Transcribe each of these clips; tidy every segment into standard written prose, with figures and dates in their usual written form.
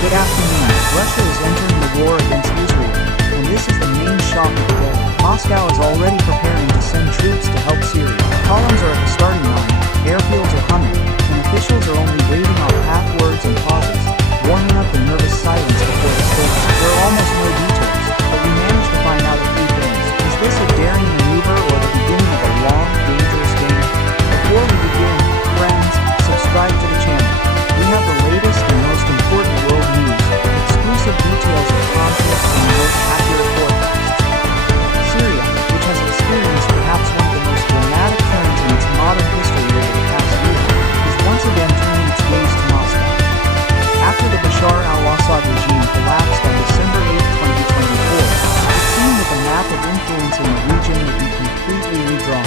Good afternoon. Russia is entering the war against Israel, and this is the main shock of the day. Moscow is already preparing to send troops to help Syria. Columns are at the starting line, airfields are humming, and officials are only waiting on half words and pauses, warming up the nervous silence before the storm. There are almost no details, but we managed to find out a few things. Is this a daring maneuver or the beginning of a long, dangerous game? Before we begin, friends, subscribe to the channel. We have the latest and most important world news, exclusive details of conflicts and the most accurate forecasts. Syria, which has experienced perhaps one of the most dramatic turns in its modern history over the past year, is once again turning its gaze to Moscow. After the Bashar al-Assad regime collapsed on December 8, 2024, it seemed that the map of influence in the region would be completely redrawn.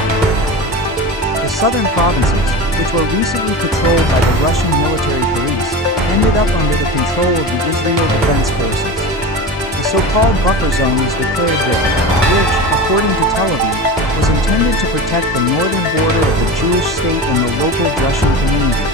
The southern provinces, which were recently patrolled by the Russian military police, ended up under the control of the Israel Defense Forces. The so-called buffer zone was declared there, which, according to Tel Aviv, was intended to protect the northern border of the Jewish state and the local Russian community.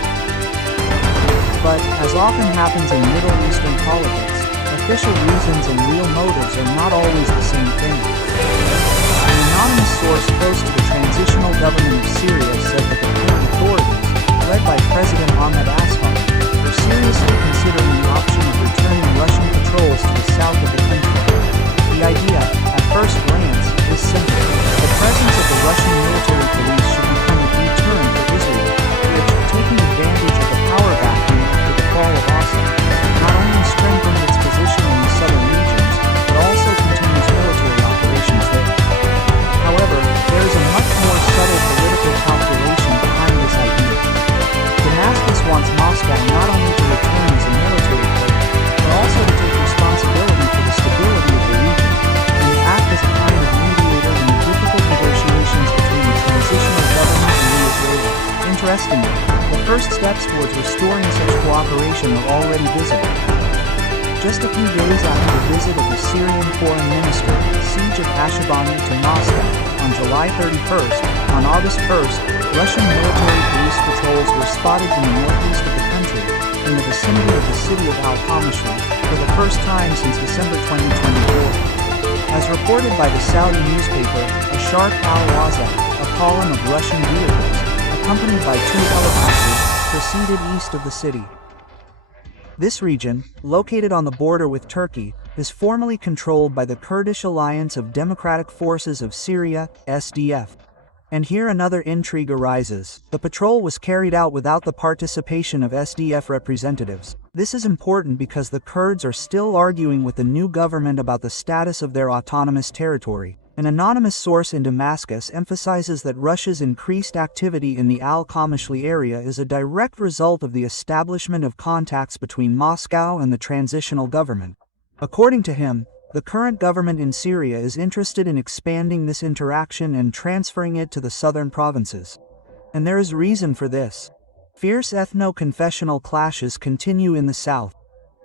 But, as often happens in Middle Eastern politics, official reasons and real motives are not always the same thing. An anonymous source close to the transitional government of Syria said that the current authorities, led by President Ahmed Asfar, were seriously considering the option of returning Russian patrols to the south of the country. The idea, at first glance, is simple. The presence of the Russian military police should become a deterrent for Israel, which, taking advantage of the power vacuum after the fall of Assad, not only strengthened its position in the southern regions, but also continues military operations there. However, there is a much more subtle political calculation behind this idea. Damascus wants Moscow not only to return as a military player, but also to take responsibility for the stability of the region, and to act as a kind of mediator in the difficult negotiations between the transitional government and the Israelis. Interestingly, the first steps towards restoring such cooperation are already visible. Just a few days after the visit of the Syrian foreign minister, the siege of Ashebani to Moscow, on July 31st, on August 1st, Russian military police patrols were spotted in the northeast of the country, in the vicinity of the city of Al-Qamishli, for the first time since December 2024. As reported by the Saudi newspaper, a Sharq al-Wazir, a column of Russian vehicles, accompanied by 2 helicopters, proceeded east of the city. This region, located on the border with Turkey, is formally controlled by the Kurdish Alliance of Democratic Forces of Syria, SDF. And here another intrigue arises. The patrol was carried out without the participation of SDF representatives. This is important because the Kurds are still arguing with the new government about the status of their autonomous territory. An anonymous source in Damascus emphasizes that Russia's increased activity in the Al-Qamishli area is a direct result of the establishment of contacts between Moscow and the transitional government. According to him, the current government in Syria is interested in expanding this interaction and transferring it to the southern provinces. And there is reason for this. Fierce ethno-confessional clashes continue in the south.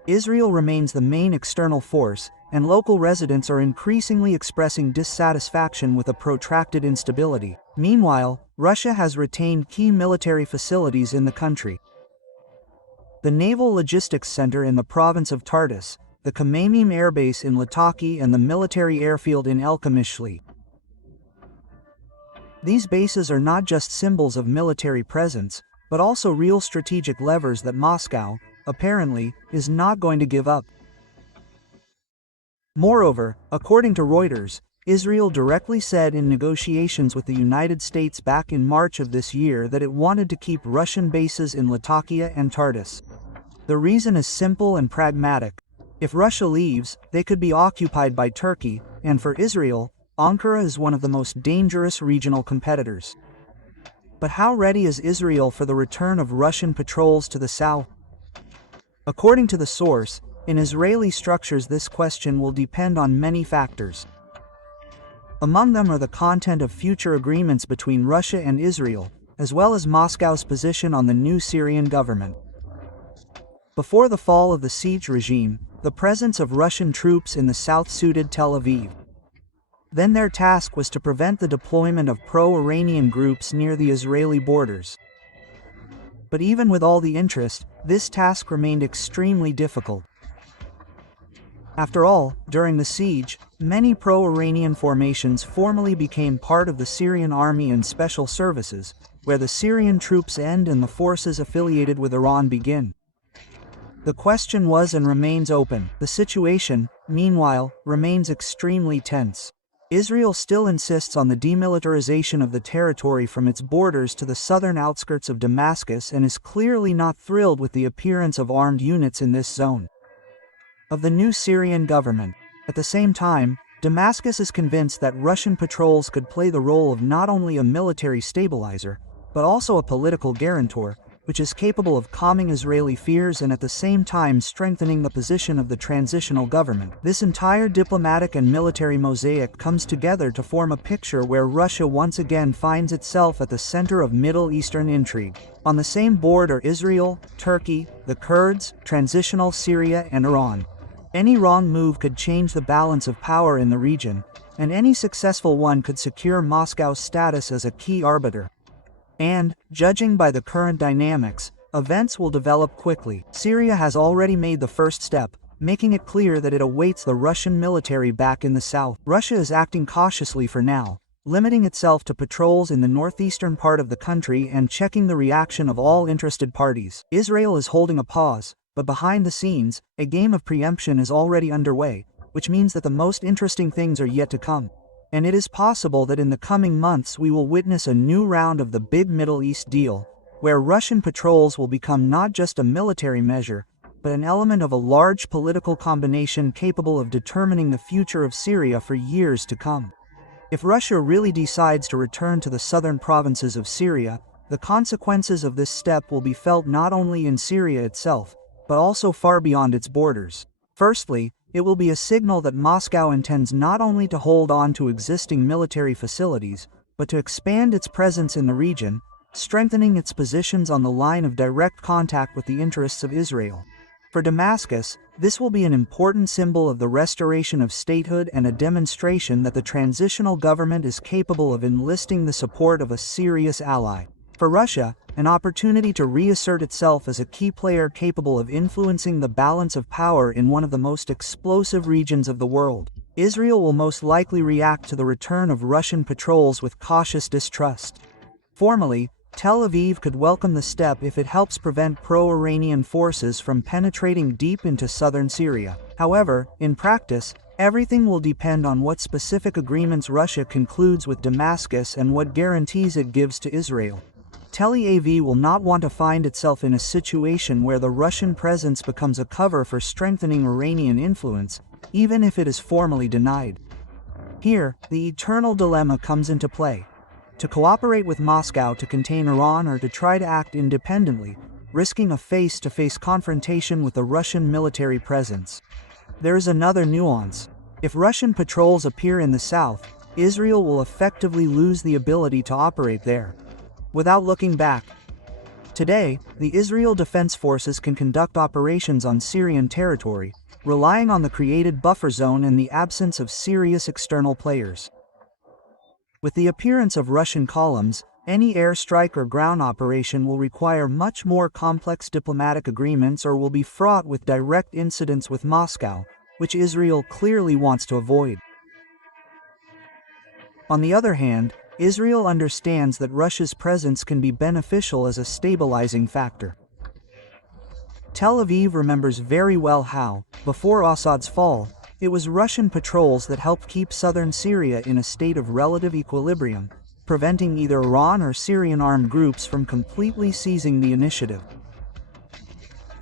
Israel remains the main external force, and local residents are increasingly expressing dissatisfaction with a protracted instability. Meanwhile, Russia has retained key military facilities in the country. The Naval Logistics Center in the province of Tartus, the Khmeimim Air Base in Lataki and the military airfield in El-Qamishli. These bases are not just symbols of military presence, but also real strategic levers that Moscow, apparently, is not going to give up. Moreover, according to Reuters, Israel directly said in negotiations with the United States back in March of this year that it wanted to keep Russian bases in Latakia and Tartus. The reason is simple and pragmatic. If Russia leaves, they could be occupied by Turkey, and for Israel, Ankara is one of the most dangerous regional competitors. But how ready is Israel for the return of Russian patrols to the south? According to the source, in Israeli structures this question will depend on many factors. Among them are the content of future agreements between Russia and Israel, as well as Moscow's position on the new Syrian government. Before the fall of the siege regime, the presence of Russian troops in the south suited Tel Aviv. Then their task was to prevent the deployment of pro-Iranian groups near the Israeli borders. But even with all the interest, this task remained extremely difficult. After all, during the siege, many pro-Iranian formations formally became part of the Syrian army and special services, where the Syrian troops end and the forces affiliated with Iran begin. The question was and remains open. The situation, meanwhile, remains extremely tense. Israel still insists on the demilitarization of the territory from its borders to the southern outskirts of Damascus and is clearly not thrilled with the appearance of armed units in this zone of the new Syrian government. At the same time, Damascus is convinced that Russian patrols could play the role of not only a military stabilizer, but also a political guarantor, which is capable of calming Israeli fears and at the same time strengthening the position of the transitional government. This entire diplomatic and military mosaic comes together to form a picture where Russia once again finds itself at the center of Middle Eastern intrigue. On the same board are Israel, Turkey, the Kurds, transitional Syria, and Iran. Any wrong move could change the balance of power in the region, and any successful one could secure Moscow's status as a key arbiter. And, judging by the current dynamics, events will develop quickly. Syria has already made the first step, making it clear that it awaits the Russian military back in the south. Russia is acting cautiously for now, limiting itself to patrols in the northeastern part of the country and checking the reaction of all interested parties. Israel is holding a pause, but behind the scenes, a game of preemption is already underway, which means that the most interesting things are yet to come. And it is possible that in the coming months we will witness a new round of the big Middle East deal, where Russian patrols will become not just a military measure, but an element of a large political combination capable of determining the future of Syria for years to come. If Russia really decides to return to the southern provinces of Syria, the consequences of this step will be felt not only in Syria itself, but also far beyond its borders. Firstly, it will be a signal that Moscow intends not only to hold on to existing military facilities, but to expand its presence in the region, strengthening its positions on the line of direct contact with the interests of Israel. For Damascus, this will be an important symbol of the restoration of statehood and a demonstration that the transitional government is capable of enlisting the support of a serious ally. For Russia, an opportunity to reassert itself as a key player capable of influencing the balance of power in one of the most explosive regions of the world. Israel will most likely react to the return of Russian patrols with cautious distrust. Formally, Tel Aviv could welcome the step if it helps prevent pro-Iranian forces from penetrating deep into southern Syria. However, in practice, everything will depend on what specific agreements Russia concludes with Damascus and what guarantees it gives to Israel. Tel Aviv will not want to find itself in a situation where the Russian presence becomes a cover for strengthening Iranian influence, even if it is formally denied. Here, the eternal dilemma comes into play: to cooperate with Moscow to contain Iran or to try to act independently, risking a face-to-face confrontation with the Russian military presence. There is another nuance. If Russian patrols appear in the south, Israel will effectively lose the ability to operate there. Without looking back, today, the Israel Defense Forces can conduct operations on Syrian territory, relying on the created buffer zone and the absence of serious external players. With the appearance of Russian columns, any airstrike or ground operation will require much more complex diplomatic agreements or will be fraught with direct incidents with Moscow, which Israel clearly wants to avoid. On the other hand, Israel understands that Russia's presence can be beneficial as a stabilizing factor. Tel Aviv remembers very well how, before Assad's fall, it was Russian patrols that helped keep southern Syria in a state of relative equilibrium, preventing either Iran or Syrian armed groups from completely seizing the initiative.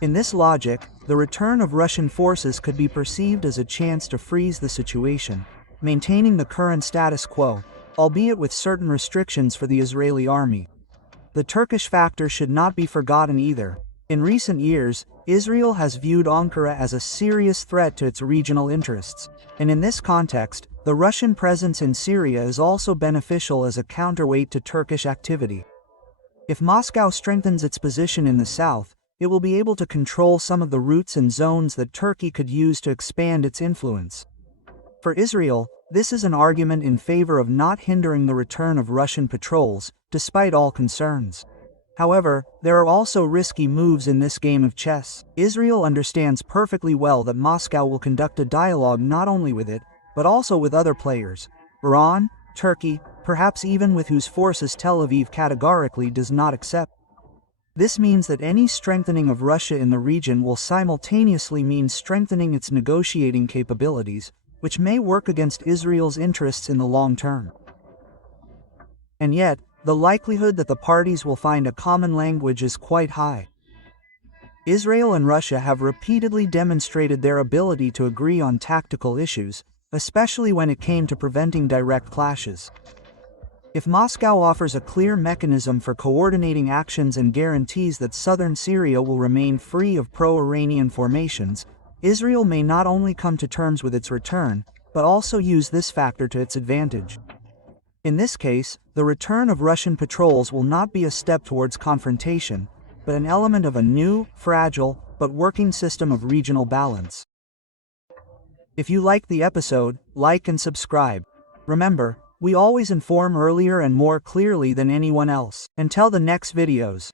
In this logic, the return of Russian forces could be perceived as a chance to freeze the situation, maintaining the current status quo, albeit with certain restrictions for the Israeli army. The Turkish factor should not be forgotten either. In recent years, Israel has viewed Ankara as a serious threat to its regional interests, and in this context, the Russian presence in Syria is also beneficial as a counterweight to Turkish activity. If Moscow strengthens its position in the south, it will be able to control some of the routes and zones that Turkey could use to expand its influence. For Israel, this is an argument in favor of not hindering the return of Russian patrols, despite all concerns. However, there are also risky moves in this game of chess. Israel understands perfectly well that Moscow will conduct a dialogue not only with it, but also with other players, Iran, Turkey, perhaps even with whose forces Tel Aviv categorically does not accept. This means that any strengthening of Russia in the region will simultaneously mean strengthening its negotiating capabilities, which may work against Israel's interests in the long term. And yet, the likelihood that the parties will find a common language is quite high. Israel and Russia have repeatedly demonstrated their ability to agree on tactical issues, especially when it came to preventing direct clashes. If Moscow offers a clear mechanism for coordinating actions and guarantees that southern Syria will remain free of pro-Iranian formations, Israel may not only come to terms with its return, but also use this factor to its advantage. In this case, the return of Russian patrols will not be a step towards confrontation, but an element of a new, fragile, but working system of regional balance. If you liked the episode, like and subscribe. Remember, we always inform earlier and more clearly than anyone else. Until the next videos.